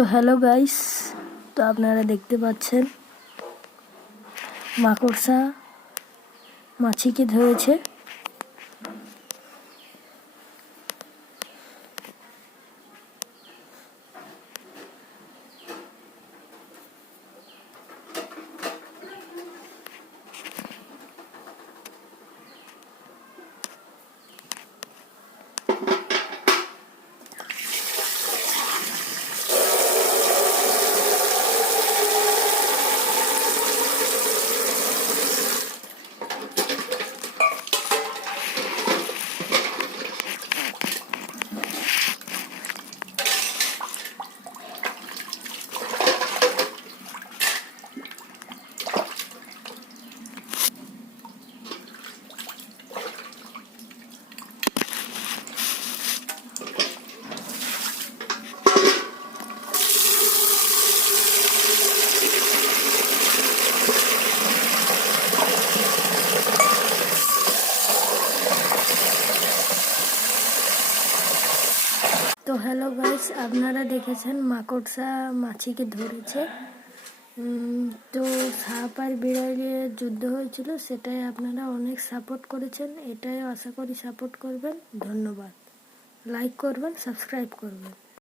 তো hello guys, তো আপনারা দেখতে পাচ্ছেন মাকড়সা মাছিকে ধরেছে। তো হ্যালো গাইস, আপনারা দেখেছেন মাকড়সা মাছিকে ধরেছে। তো সাপ আর বিড়ালের যুদ্ধ হয়েছিল, সেটাই আপনারা অনেক সাপোর্ট করেছেন। এটাই আশা করি সাপোর্ট করবেন। ধন্যবাদ। লাইক করবেন, সাবস্ক্রাইব করবেন।